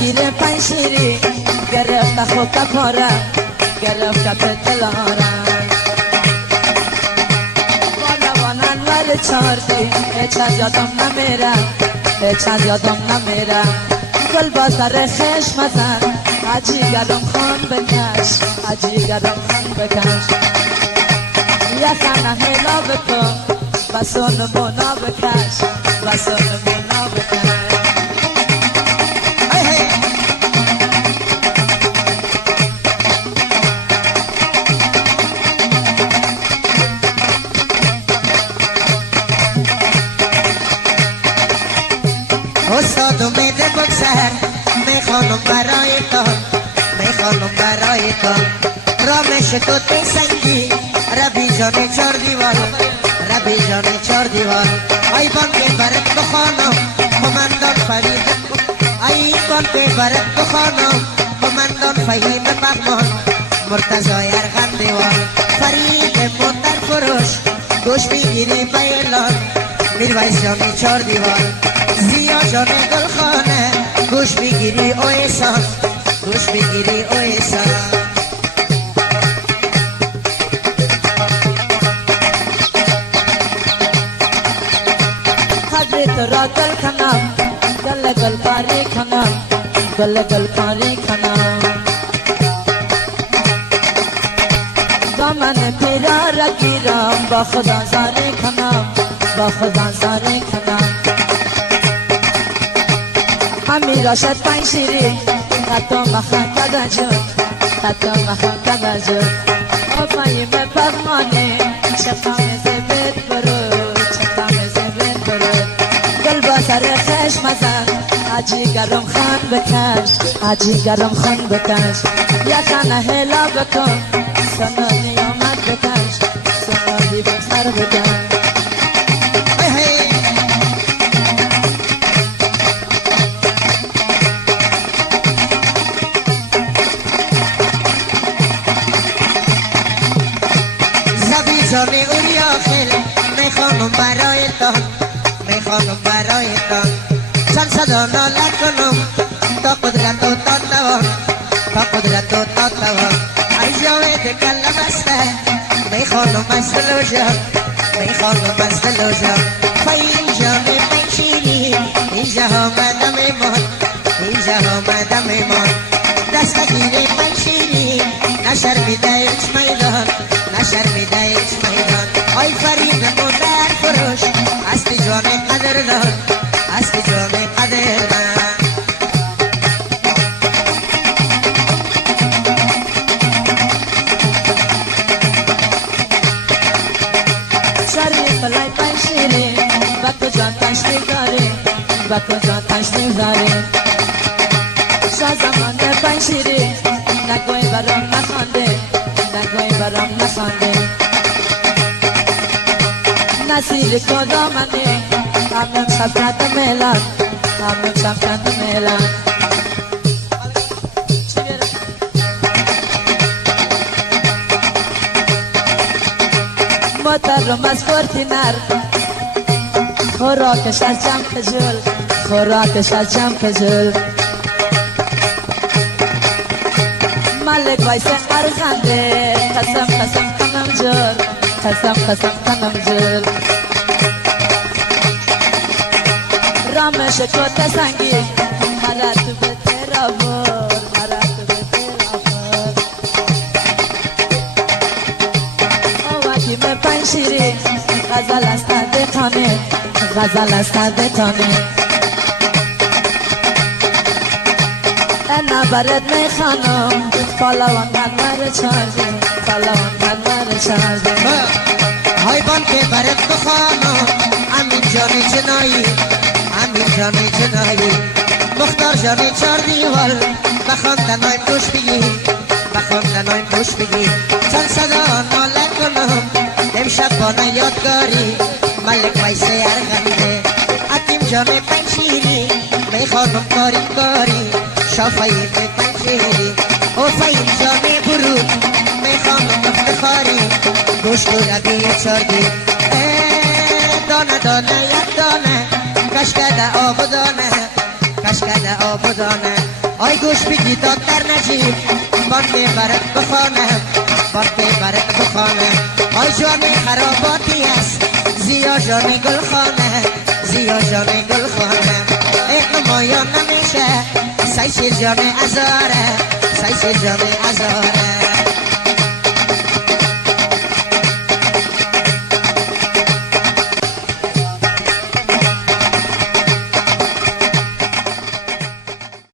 گیره پنشیری گرفت خو کپارم گرفت کپ دلارم بالوانن ور چاردی چند یادم نمیرم چند یادم نمیرم گل بازار خشم زن حجی گرم خان بکش حجی گرم خان بکش یا خانه هلا بکن بسون مونا بکش بسون مونا بکش استاد اومده بگذر میخوانم برای تو میخوانم برای تو رامش تو تی سنگی ربی جان چار دیوار ربی جان چار دیوار ای بانده برد بخوانم قماندان فرید ای بانده برد بخوانم قماندان فهیم بغمان مرتضی ارغن دیوار فرید موتر فروش گوش میگیری بیلان میرویس جان چار دیوار زیا جان گلخانه گوش میگیری او احسان گوش میگیری او احسان قدر تو را گل کنم گل گل پاری کنم گل گل پاری کنم دامن پیرا را گیرم با خدا زاری کنم با خدا زاری کنم همی راشد پنشیری حتی مخن کده جد حتی مخن کده جد آفایی به پرمانه چپم زبید برود چپم زبید برود گل با سر خشم زن حجی گرم خان بکش حجی گرم خان بکش یا خانه هلا بکن سنا نیامد بکش سنا بی بسر بکش جانی اوری آخر میخوانم برای تو میخوانم برای تو چند صدا ناله کنم تا قدرت و تا توان تا قدرت و تا توان ای جاوید کلم استه میخوانم از دلوجا میخوانم از دلوجا فایل جان پنشیری اینجا آمدم ایمان اینجا آمدم ایمان دست گیری پنشیری نشر میده ایچ میدان نشر میده ایچ میدان آی فرید مادر فروش هستی جان قدردان هستی جان قدردان شریف لای پنشیری بکو جان تشنی داری بکو جان تشنی داری شا زمان پنشیری نگوی برام نخانده نگوی برام نخانده نصیر کدامنه همم شبکت میلان همم شبکت میلان محترم از فورتینر خوراکش از جم خجول خوراکش از جم خجول ملک وایس ارغنده قسم قسم کنم جور قسم قسم کنم جور رامش کوت سنگی مرد به تیرا بور مرد به تیرا بور آوکی میں پنشیری غزل است دتانه غزل است دتانه انا برد میخوانم پالوان من چارده پالوان من چارده های بان که برد بخوانم امین جانی جنایی امین جانی جنایی مختار جانی چار دیوال بخواندن های گوش بگی بخواندن های گوش بگی چند صدا ناله کنم امشب بانه یادگاری ملک ویسه ارغنده حتیم جان پنشیری میخوانم کاری کاری شافایی به پنشیری او فایم جان برود میخوانم افتخاری گوش ربی چاردی دانه دانه یک دانه کشکده آب دانه کشکده آب دانه های گوش بگید در نجیب بانده برد بخوانم بانده برد بخوانم های جانی خراباتی است زیا جانی گل خانه زیا جانی گل خانه ایک نمایان نمیشه سایسی جانی ازاره سایسی جانی ازاره